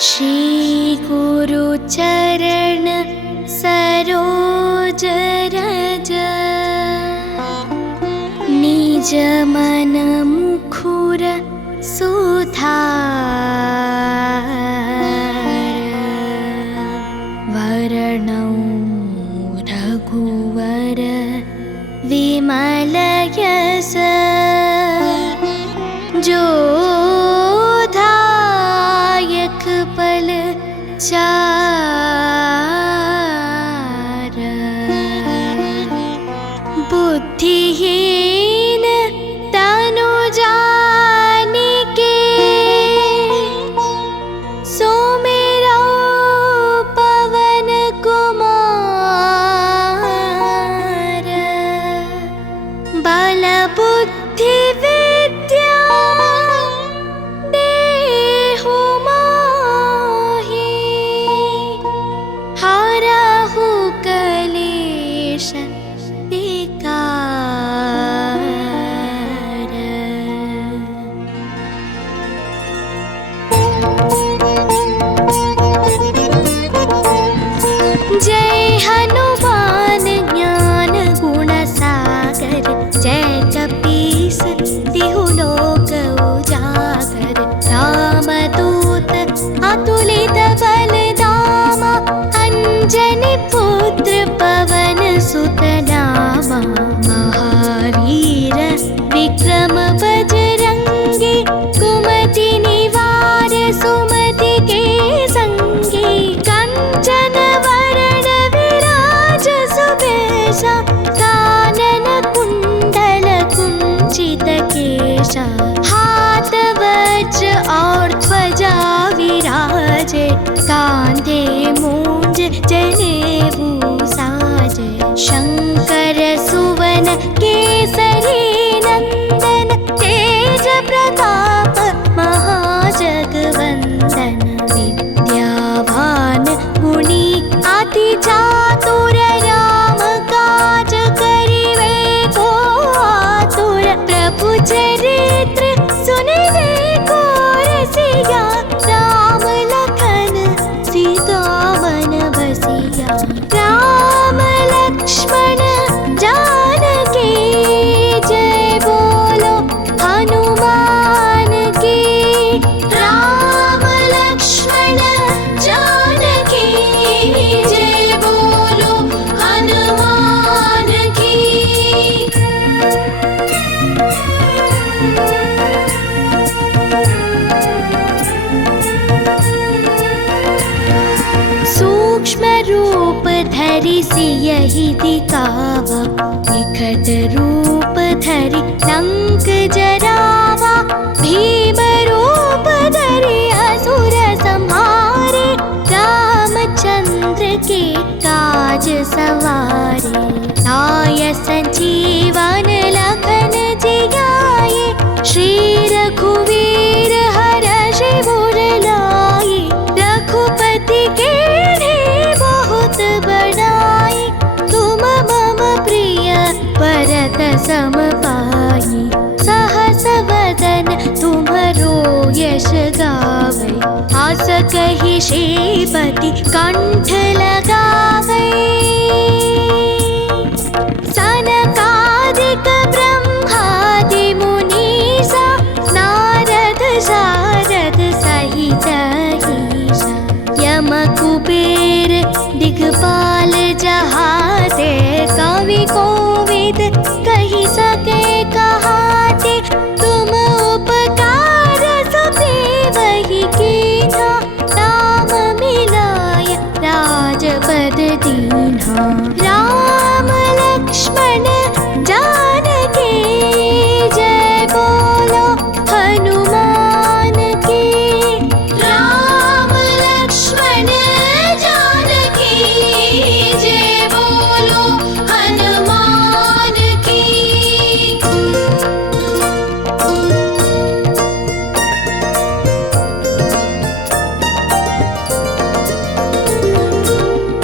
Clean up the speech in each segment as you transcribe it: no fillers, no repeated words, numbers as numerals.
श्री गुरु चरण सरोज रज निज मन मुखुर सुधार वरणौ रघुवर विमल यश जोधायक पल चार बुद्धिहीन तनु जानिके सुमिरौ पवन कुमार बल बुद्धि विद्या देहु मोहि हरहु कलेश विकार। जय हनुमान ज्ञान गुण सागर जय कपीस तिहु लोक उजागर रामदूत अतुलित बल धामा अंजनी पुत्र पवन सुत नामा महावीर विक्रम बजरंगी कुमति निवार सुमति के संगी कंचन वरण विराज सुबेशा कानन कुंडल कुंचित केशा हाथ वज्र और ध्वजा विराजे कांधे मूंज जनेऊ साजे शंकर सुवन केसरी नंदन तेज प्रताप महाजगवंदन विद्यावान गुणी अति चातुर राम काज करिवे को आतुर प्रभु चरित्र सुनिवे को रसिया राम लखन सीता मन बसिया राम लक्ष्मण जानकी जय बोलो हनुमान की राम लक्ष्मण जानकी जय बोलो हनुमान की। सूक्ष्म रूप धरि सियहि दिखावा विकट रूप धरि लंक जरावा भीम रूप धरि असुर संहारे रामचंद्र के काज सवारे लाय संजीवन लखन जियाए श्री रघुवीर हरषि उर लाए रघुपति के बहुत बड़ाई तुम मम प्रिय भरत सम पाई सहस वदन तुम्हरो यश गावै आस कहि श्रीपति कंठ लगावै सनकादिक ब्रह्मादि मुनीसा नारद शारद सहित ईसा यम कुबेर दिगपाल जहाते कवि कोविद कहि सके कहाते तुम उपकार सुग्रीवहि कीन्हा राम मिलाय राजपद दीन्हा राम लक्ष्मण जानकी जय बोलो हनुमान की राम लक्ष्मण जानकी जय बोलो हनुमान की।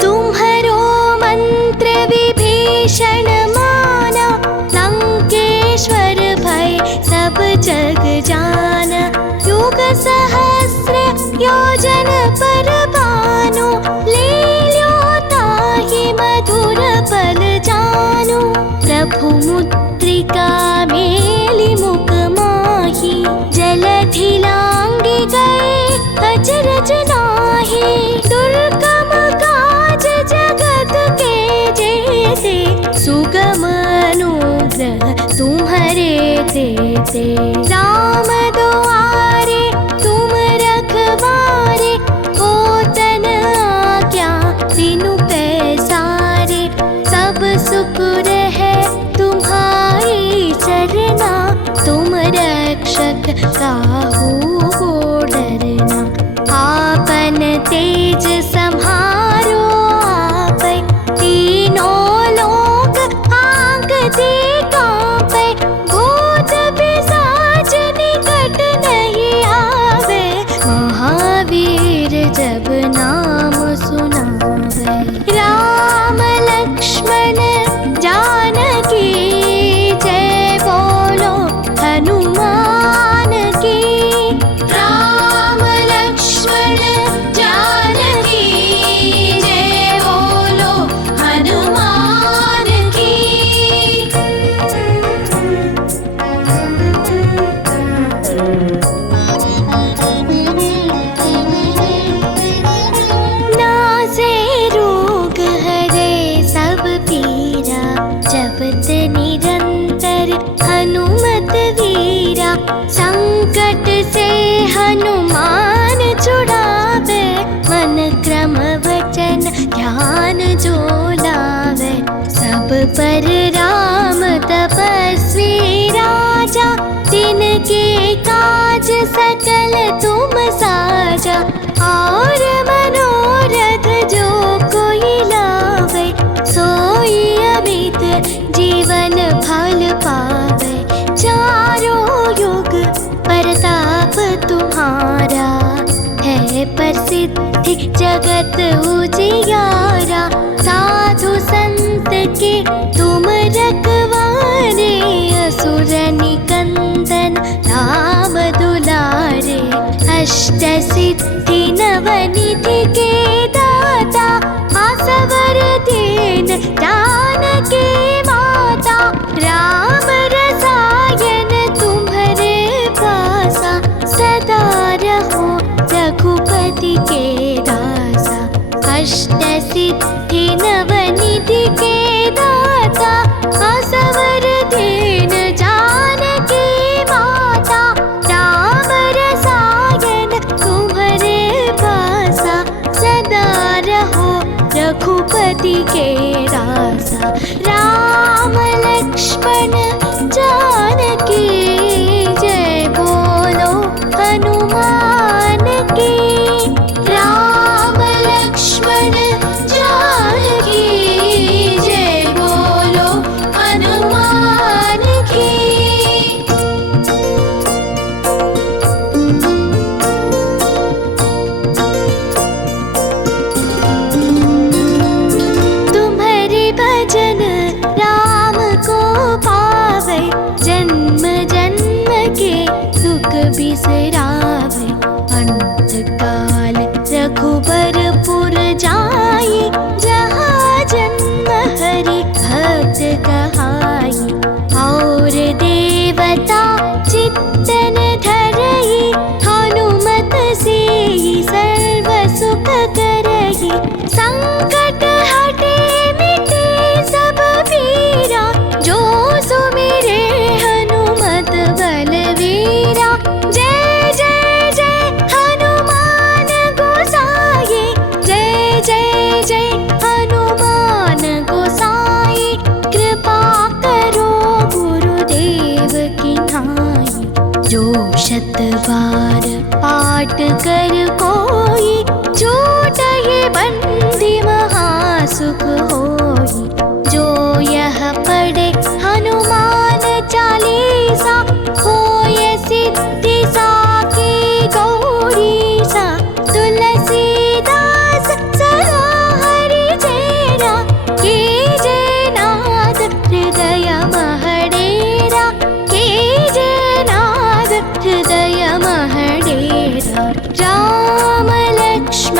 तुम्हरो मंत्र विभीषण माना लंकेश्वर भय सब जग जाना युग सहस्र योजन पर भानु, ले ल्यो ताहि मधुर पल जानु। प्रभु मुद्रिका मेलि मुख माही, जलधि लांघि गए अचरज नाही। दुर्गम काज जगत के जेते, सुगम अनुग्रह तुम्हारे तेते। राम दुआरे तुम रखवारे, हो तन आज्ञा तीनु पैसारे। सब सुख रहे तुम्हारी चरना, तुम रक्षक काहू को डरना। आपन तेज सम्हारो आपै, तीनों लोक आँगते काँपै। भूत पिशाच निकट नहीं आवे, महावीर जब नाम सुनावे। राम लक्ष्मण जानकी जय बोलो हनुमान की। राम लक्ष्मण जानकी जय बोलो हनुमान की। नासे रोग हरे सब पीरा, जपत निरंतर हनुमत वीरा। संकट से हनुमान छुड़ावे, मन क्रम वचन ध्यान जो लावे। सब पर राम तपस्वी राजा, तिनके काज सकल तुम साजा। और मनोरथ जो कोई लावे, सोई अमित जीवन फल पावे। चारों युग प्रताप तुम्हारा, है प्रसिद्धि जगत उजियारा। साधु संत के तुम रखवारे, असुर निकंदन राम दुलारे। अष्ट सिद्धि नवनिधि के दाता, आसवर दीन जानकी माता। राम रसायन तुम्हारे पासा, सदा रहो रघुपति के दासा। अष्ट सिद्धि नवनिधि के दाता, आसवर दीन जानकी माता। राम रसायन तुम्हारे पासा, सदा रहो रघुपति के दासा। राम लक्ष्मण जानकी जय बोलो हनुमान की। राम लक्ष्मण जानकी जय बोलो हनुमान की। तुम्हारे भजन राम को पावे, जन्म जन्म के दुख बिसरावे। अंत काल रघुबरपुर जाई, जहाँ जन्म हरि भक्त कहाई। और देवता चित्तन धरई, हनुमत से सर्व सुख करई। संकट हटे मिटे सब पीरा, जो सुमिरे हनुमत बलवीरा। जय जय जय हनुमान गोसाई, जय जय जय हनुमान गोसाई। कृपा करो गुरुदेव की नाई, जो शत बार पाठ कर कोई। छूटहि बंदी महासुख होई, जो यह पढ़े हनुमान चालीसा। होय सिद्धि साकी गौरीसा, तुलसीदास सदा हरि चेरा। कीजे नाथ हृदय महडेरा, कीजे नाथ हृदय महडेरा। राम लक्ष्मण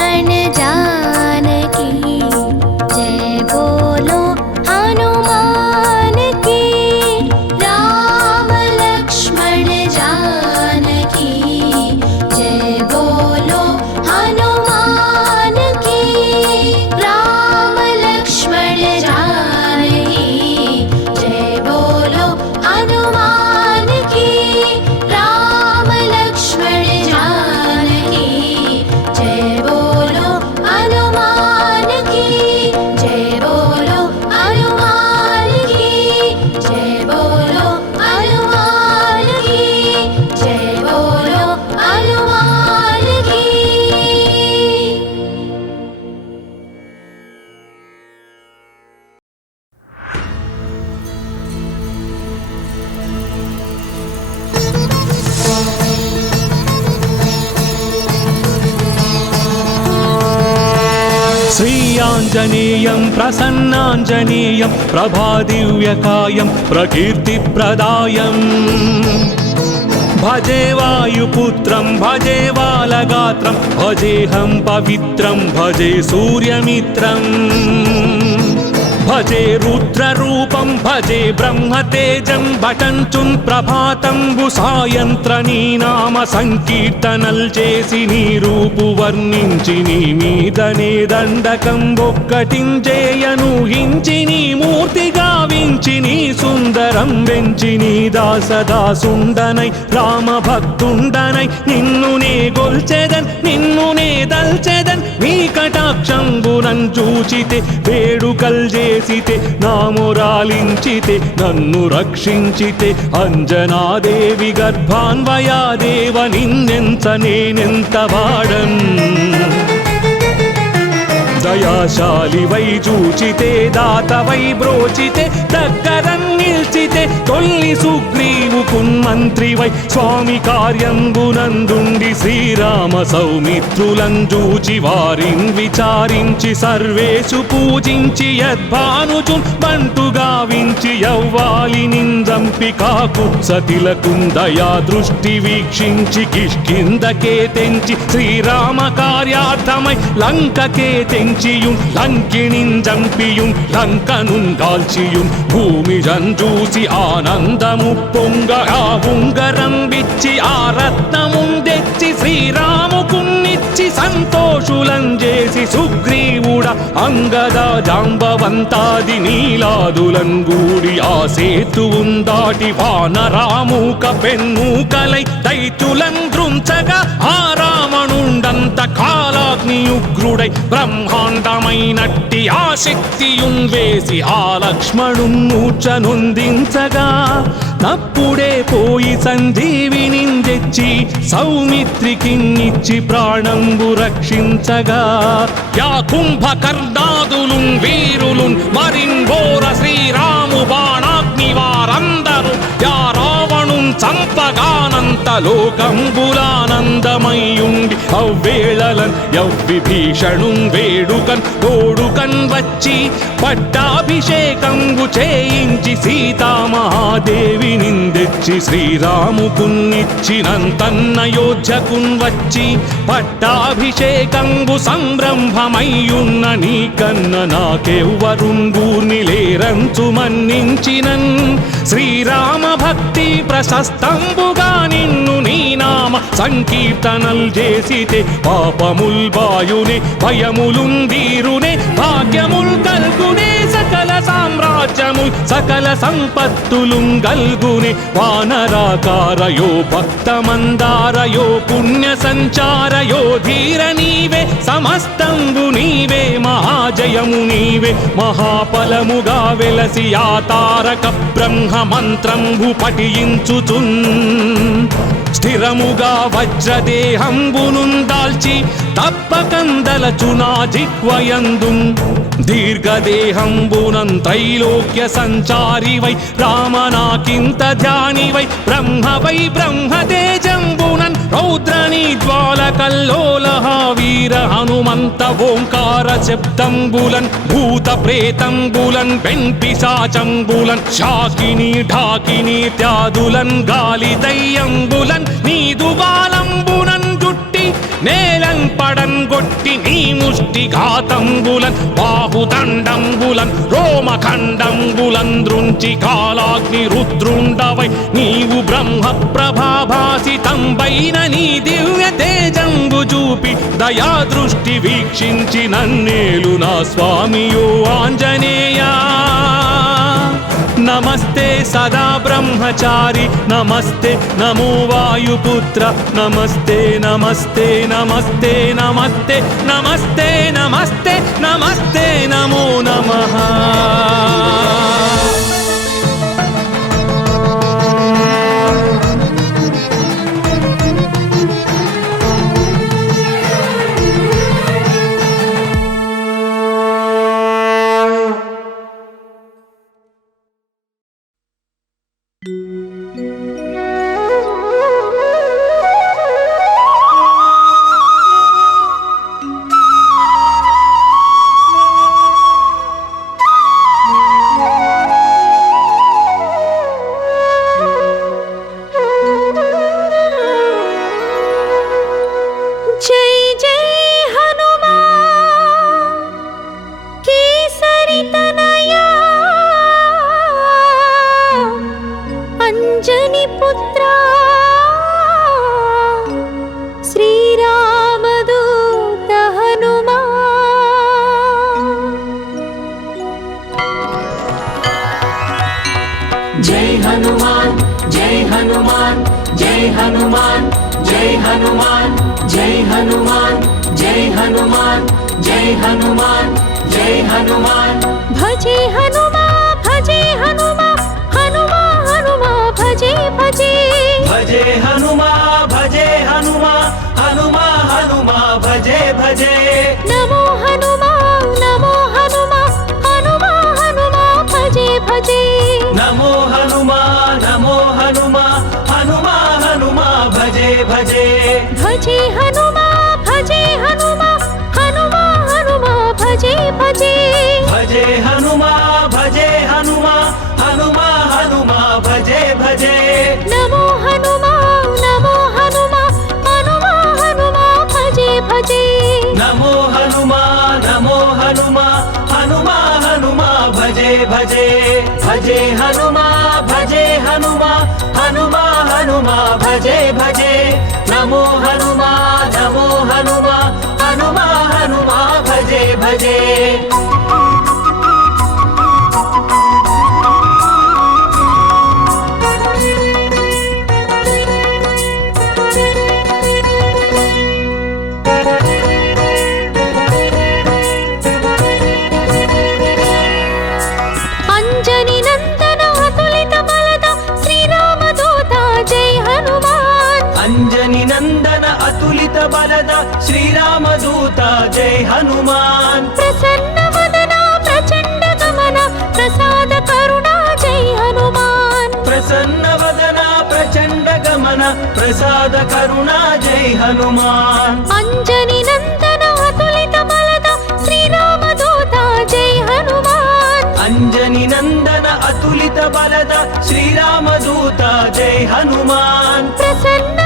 श्रीयाञ्जनेयं प्रसन्नाञ्जनेयं प्रभादिव्यकायं प्रकीर्तिप्रदायम् भजे वायुपुत्रं भजे बालगात्रं भजेऽहं पवित्रं भजे सूर्यमित्रम् भजे रुद्ररूपं भजे ब्रह्मतेजं भटञ्चुं प्रभातं सायंत्रनी नाम संकीर्तनल చేసి నీ రూపు వర్ణించి నీ మీదనే దండకం ఒక్కటించేయను హించి నీ మూర్తి గావించి నీ సుందరం వెంచి నీ దాసదాసుండనై రామ భక్తుండనై నిన్ను నే గొల్చెదన్ నిన్ను నే దల్చెదన్ నీ కటాక్షంబునం చూచితే వేడుకల్ చేసితే నామురాలించితే నన్ను రక్షించితే అంజనాదేవి గర్భాన్వయాదేవ నిన్నెంత నేనెంత వాడన్ దయాశాలి వై చూచితే దాత వై బ్రోచితే దగ్గరం నిల్చితే తొల్లి సుగ్రీవు కున్మంత్రి వై స్వామి కార్యంబునందుండి శ్రీరామ సౌమిత్రులం చూచి వారిన్ విచారించి సర్వేషు పూజించి యద్భానుజుం బంటు గావించి యవ్వాలి నిందంపి కాకు సతిలకుందయా దృష్టి వీక్షించి కిష్కిందకే తెంచి శ్రీరామ కార్యార్థమై లంకకే తెంచి లంకిణిన్ జంపియుం లంకనున్ కాల్చియుం భూమి జంజూసి ఆనందము పొంగ ఆ ఉంగరం విచ్చి ఆ రత్నముం తెచ్చి శ్రీరాముకున్నిచ్చి సంతోషులం చేసి సుగ్రీవుడ అంగద జాంబవంతాది నీలాదులం గూడి ఆ సేతువుం దాటి వానరామూక పెన్మూకలై దైత్యులం దృంచగా ఆ రావణుండంత కాలాగ్నియుగ్రుడై బ్రహ్మాండమైనట్టి ఆ శక్తియుం వేసి ఆ లక్ష్మణుం మూర్ఛనొందించగా తప్పుడే పోయి సంజీవిని తెచ్చి సౌమిత్రికిన్నిచ్చి ప్రాణంబు రక్షించగా యా కుంభకర్ణాదులు వీరులు మరింఘోర శ్రీరాము బాణాగ్ని వారందరూ యా రావణుం చంపగానంత లోకంబులానందమయ్యుండి అవ్వేళలన్ యవ్విభీషణుం వేడుకన్ తోడుకన్ వచ్చి పట్టాభిషేకంబు చేయించి సీతామహాదేవి నిందెచ్చి శ్రీరాముకున్నిచ్చినంతన్నయోధ్యకున్ వచ్చి పట్టాభిషేకంబు సంరంభమయ్యున్న నీకన్న నాకెవ్వరుంగూర్ని లేరంచు మన్నించినన్ శ్రీరామ భక్తి ప్రశస్తంబుగా నిన్ను నీ నామ సంకీర్తనల్ చేసితే పాపముల్ బాయునే భయములుందీరునే భాగ్యముల్ కల్గునే సకల సామ్రాజ్యముల్ సకల సంపత్తులుం గల్గునే వానరాకారయో భక్తమందారయో పుణ్య సంచారయో ధీర నీవే సమస్తంబు నీవే మహాజయము నీవే మహాఫలముగా వెలసి ఆ తారక బ్రహ్మ మంత్రంబు పఠించుచున్ స్థిరముగా వజ్రదేహంబునున్ దాల్చి తప్పకందలచునా జిహ్వయందు దీర్ఘదేహంబునం త్రైలోక్య సంచారి వై రామనాకింత ధ్యాని వై బ్రహ్మతేజంబునన్ రౌద్రని జ్వాల కల్లోలహ వీర హనుమంత ఓంకార శబ్దంబులన్ భూత ప్రేతంబులన్ పెన్పిశాచంబులన్ శాకిని ఢాకిని త్యాదులన్ గాలి దయ్యంబులన్ నీదు బాలంబునన్ జుట్టి నేలన్ పడన్ గొట్టి నీ ముష్టి ఘాతంబులన్ బాహుదండంబులన్ రోమఖండంబులన్ దృంచి కాలాగ్ని రుద్రుండవై నీవు బ్రహ్మ ప్రభాభాసితంబైన నీ దివ్య తేజంబు చూపి దయా దృష్టి వీక్షించి నన్నేలు నా స్వామియో ఆంజనేయా నమస్తే సదా బ్రహ్మచారి నమస్తే నమో వాయుపుత్ర నమస్తే నమస్తే నమస్తే నమస్తే నమస్తే నమస్తే నమస్తే నమో నమః हनुमान जय हनुमान जय हनुमान जय हनुमान जय हनुमान भजे हनुमा हनुमा हनुमा भजे भजे भजे हनुमा हनुमा हनुमा भजे भजे नमो हनुमा हनुमा हनुमा भजे भजे नमो हनुमा हनुमा हनुमा भजे भजे भजे हनुमा हनुमा हनुमा भजे भजे भजे हनुमा हनुमा भजे भजे नमो हनुमा हनुमा भजे भजे नमो हनुमा हनुमा भजे भजे भजे हनुमा हनुमा भजे भजे नमो हनुमा हनुमा भजे भजे अंजनी नंदन अतुलित बलदा श्रीरामदूता जय हनुमान प्रसन्न वदना प्रचंड गमना प्रसाद करुणा जय हनुमान प्रसन्न वदना प्रचंड गमना प्रसाद करुणा जय हनुमान अंजनी नंदन अतुलित बलदा श्रीरामदूता जय हनुमान अंजनी नंदन अतुलित बलदा श्रीरामदूता जय हनुमान प्रसन्न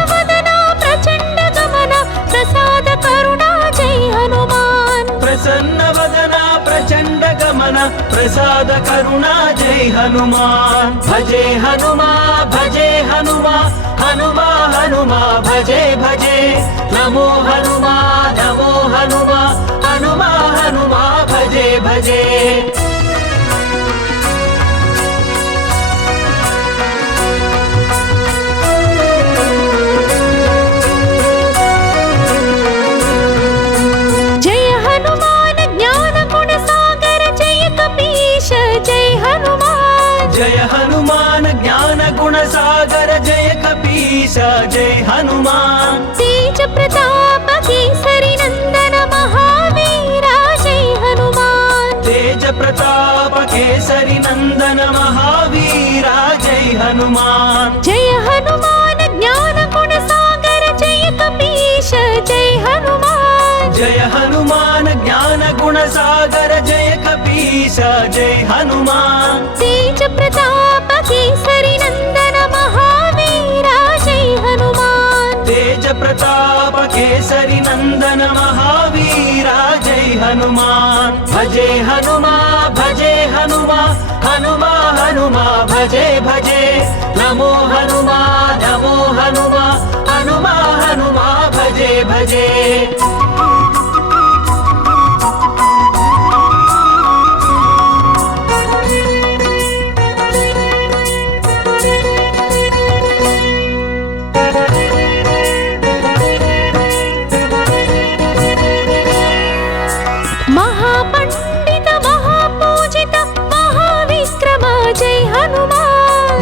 प्रसाद करुणा जय हनुमान प्रसन्न वदना प्रचंड गमना प्रसाद करुणा जय हनुमान भजे हनुमा हनुमा भजे भजे नमो हनुमा हनुमा भजे भजे जय हनुमान ज्ञान गुण सागर जय कपीश जय हनुमान तेज प्रताप केसरी नंदन महावीरा जय हनुमान तेज प्रताप केसरी नंदन महावीरा जय हनुमान जय हनुमान ज्ञान गुण सागर जय कपीश जय हनुमान जय हनुमान ज्ञान गुण सागर जय कपीश जय हनुमान तेज प्रताप केसरी नंदन महावीरा जय हनुमान तेज प्रताप केसरी नंदन महावीरा जय हनुमान भजे हनुमा हनुमा भजे भजे नमो हनुमा हनुमा भजे भजे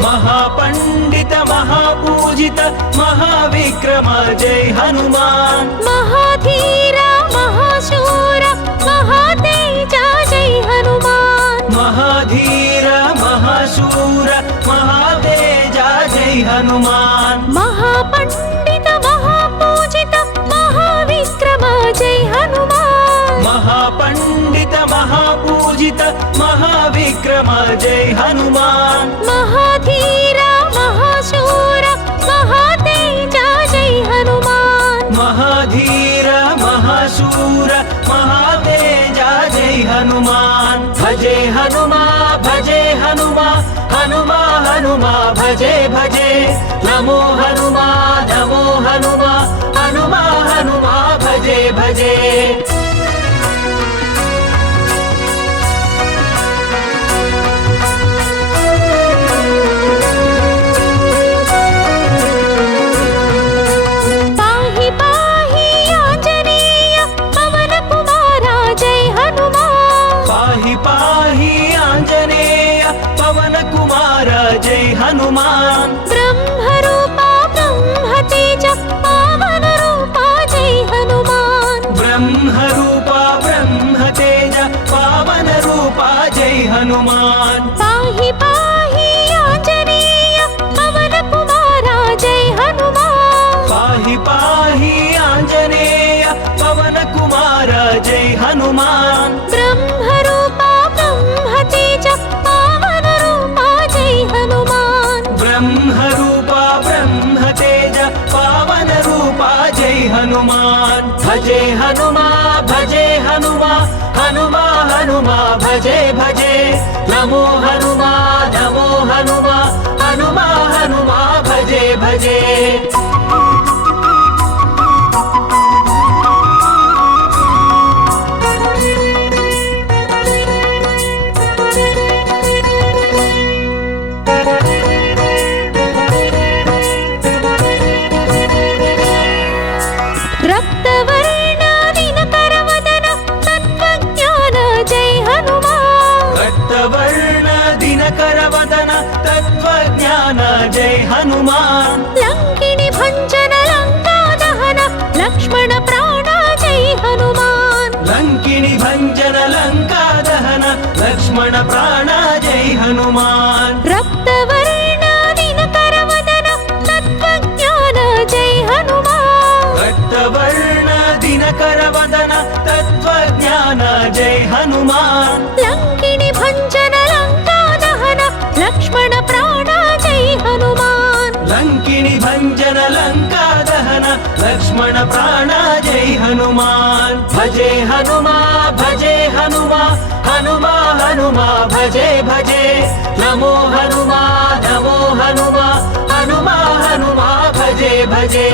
महापंडित महापूजित महाविक्रम जय हनुमान महाधीरा महाशूर महातेजा जय हनुमान महाधीरा महाशूर महातेजा जय हनुमान महापंडित महापूजित महाविक्रम जय हनुमान महापंडित महापूजित महाविक्रम जय हनुमान महाधीरा महाशूर महातेजा जय हनुमान महाधीरा महाशूर महातेजा जय हनुमान भजे हनुमा हनुमा भजे भजे नमो हनुमा हनुमा भजे भजे हनुमान पाहि पाहि आंजनेय पवन कुमारा जय हनुमान पाहि पाहि आंजनेय पवन कुमार जय हनुमान ब्रह्मरूपा ब्रह्मतेज पावन रूपा जय हनुमान ब्रह्मरूपा ब्रह्मतेज पावन रूपा जय हनुमान भजे हनुमा भजे हनुमा हनुमा हनुमा भजे भजे नमो हनुमा नमो हनुमा हनुमा हनुमा भजे भजे रक्तवर्ण दिनकरवदन तत्त्वज्ञान जय हनुमान रक्तवर्ण दिनकरवदन तत्त्वज्ञान जय हनुमान लंकिनी भंजन लंका दहन लक्ष्मण प्राण जय हनुमान लंकिनी भंजन लंका दहन लक्ष्मण प्राण जय हनुमान रक्तवर्ण दिनकरवदन तत्त्वज्ञान जय हनुमान रक्तवर्ण दिनकरवदन तत्त्वज्ञान जय हनुमान लंकिनी भंजन लंका दहन लक्ष्मण प्राण जय हनुमान लंकिनी भंजन लंका दहन लक्ष्मण प्राण जय हनुमान भजे हनुमा भजे हनुमा हनुमा हनुमा भजे भजे नमो हनुमा नमो हनुमा हनुमा हनुमा भजे भजे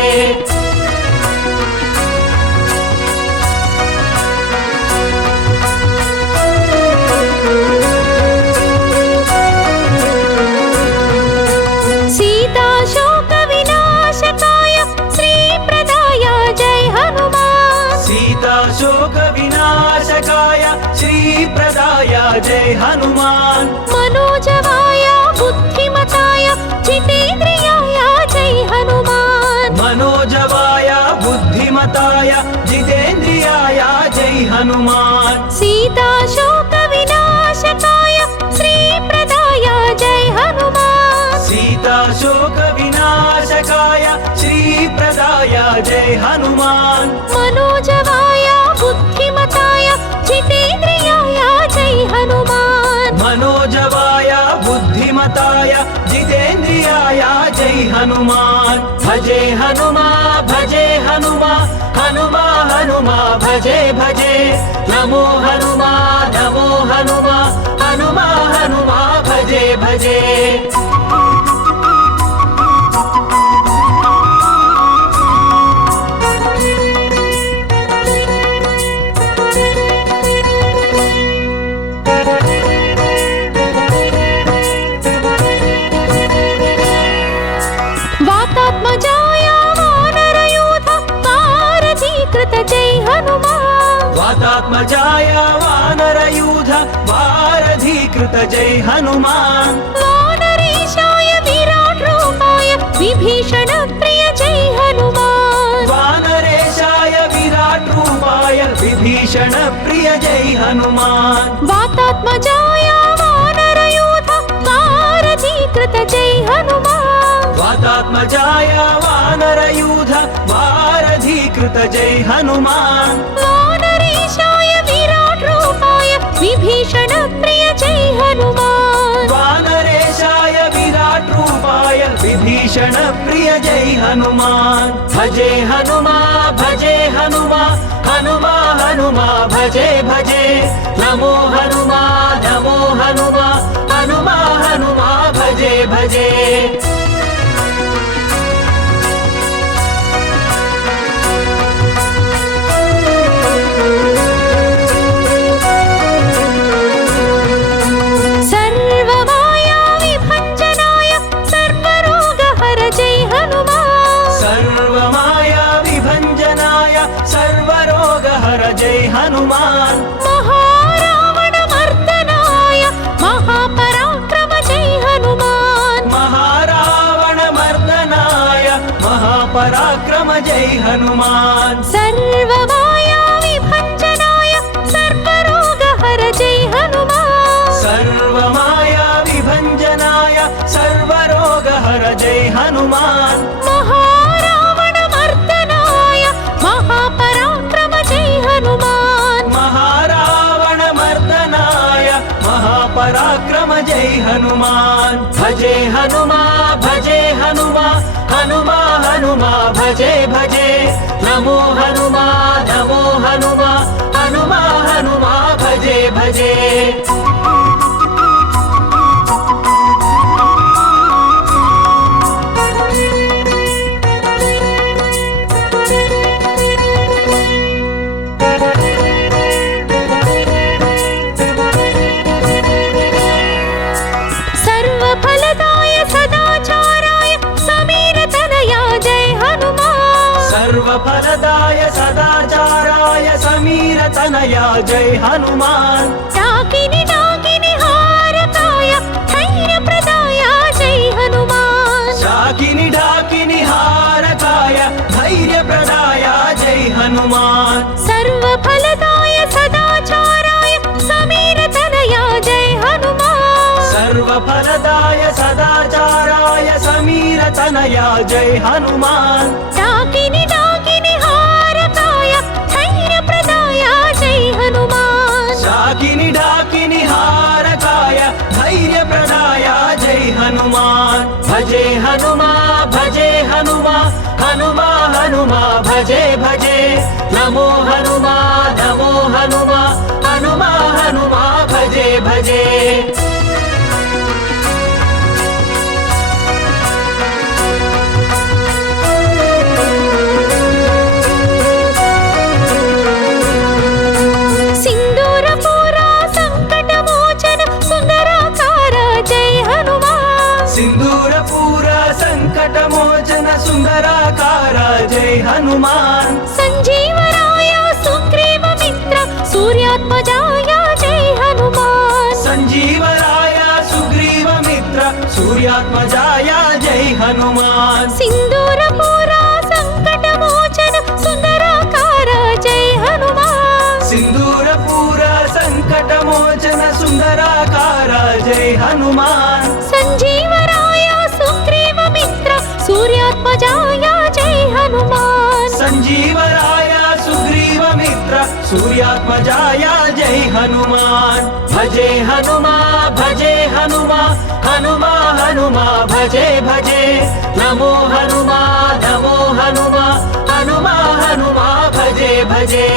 सीता शोक विनाशकाय श्री प्रदाय जय हनुमान सीता शोक विनाशकाय श्री प्रदाय जय हनुमान मनोजवाय बुद्धिमताय जितेन्द्रियाय जय हनुमान मनोजवाय बुद्धिमताय जितेन्द्रियाय जय हनुमान सीता शोक विनाशकाय श्री प्रदाय जय हनुमान सीता शोक विनाशकाय श्री प्रदाय जय हनुमान मनोजवाय बुद्धिमताय जितेन्द्रियाय जय हनुमान मनोजवाय बुद्धिमताय जितेन्द्रियाय जय हनुमान भजे हनुमा भजे हनुमा हनुमा हनुमा भजे भजे नमो हनुमा नमो हनुमा हनुमा हनुमा भजे भजे वातात्मजाय वानरयूथ वारधीकृत जय हनुमान वातात्मजाय वानरयूथ वारधीकृत जय हनुमान वानरेशाय विराट रूपाय विभीषण प्रिय जय हनुमान वानरेशाय विराट रूपाय विभीषण प्रिय जय हनुमान वातात्मजाय वानरयूथ वारधीकृत जय हनुमान वातात्मजाय वानरयूथ वारधीकृत जय हनुमान वानरेशाय विराट रूपाय विभीषण प्रिय जय हनुमान वानरेशाय विराट रूपाय विभीषण प्रिय जय हनुमान भजे हनुमा भजे हनुमा हनुमा हनुमा भजे भजे नमो हनुमा नमो हनुमा हनुमा हनुमा भजे भजे सर्वमाया विभञ्जनाय सर्वरोगहर जय हनुमान सर्वमाया विभञ्जनाय सर्वरोगहर जय हनुमान महारावण मर्दनाय महापराक्रम जय हनुमान महारावण मर्दनाय महापराक्रम जय हनुमान सर्वमाया विभञ्जनाय सर्वरोगहर जय हनुमान सर्व భజే హనుమా భజే హనుమా హనుమా హనుమా భజే భజే నమో హనుమా నమో హనుమా హనుమా హనుమా భజే భజే सर्वफलदाय सदाचाराय समीरतनया जय हनुमान सर्वफलदाय सदाचाराय समीरतनया जय हनुमान डाकिनि डाकिनि हारकाय धैर्यप्रदाय जय हनुमान शाकिनि ढाकिनि हारकाय धैर्यप्रदाय जय हनुमान सर्वफलदाय सदाचाराय समीरतनया जय हनुमान सर्वफलदाय सदाचाराय समीरतनया जय हनुमान डाकिनि डाकिनि हारकाय धैर्यप्रदाय जय हनुमान शाकिनि ढाकिनि हारकाय धैर्यप्रदाय जय हनुमान भजे हनुमा भजे हनुमा हनुमा हनुमा भजे भजे नमो हनुमा नमो हनुमा हनुमा हनुमा भजे भजे सिन्दूरपूरा संकटमोचन सुन्दराकार जय हनुमान सिन्दूरपूर संकटमोचन सुन्दराकार जय हनुमान संजीवराय सुग्रीव मित्र सूर्यात्मजाय जय हनुमान संजीवराय सुग्रीव मित्र सूर्यात्मजाय जय हनुमान सिन्दूरपूरा संकटमोचन सुन्दराकार जय हनुमान सिन्दूरपूर संकटमोचन सुन्दराकार जय हनुमान संजीवराय सुग्रीव मित्र सूर्यात्मजाय जय हनुमान संजीवराय सुग्रीव मित्र सूर्यात्मजाय जय हनुमान भजे हनुमा भजे हनुमा हनुमा हनुमा भजे भजे नमो हनुमा नमो हनुमा हनुमा हनुमा भजे भजे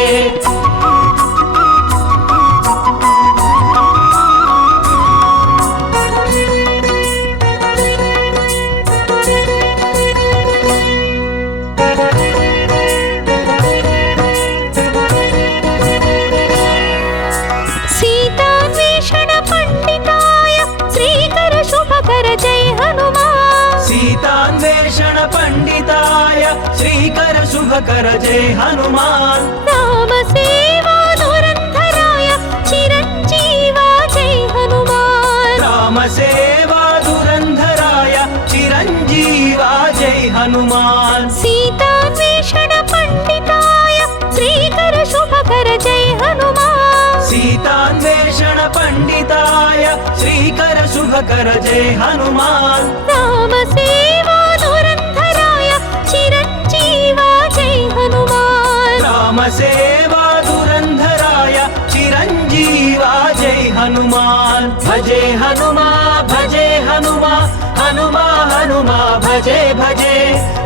सीतान्वेषण पंडिताय श्रीकर शुभकर जय हनुमान सीतान्वेषण पंडिताय श्रीकर शुभकर जय हनुमान राम सेवा धुरंधराय चिरंजीवा जय हनुमान राम सेवा धुरंधराय चिरंजीवा जय हनुमान सीतान्वेषण पंडिताय श्रीकर शुभकर जय हनुमान सीतान्वेषण पंडिताय श्रीकर शुभकर जय हनुमान राम सेवा धुरंधराय चिरंजीवा जय हनुमान राम सेवा धुरंधराय चिरंजीवा जय हनुमान भजे हनुमा भजे हनुमा हनुमा हनुमा भजे भजे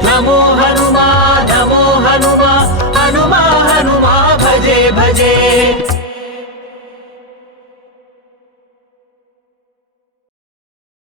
नमो हनुमा नमो हनुमा हनुमा हनुमा भजे भजे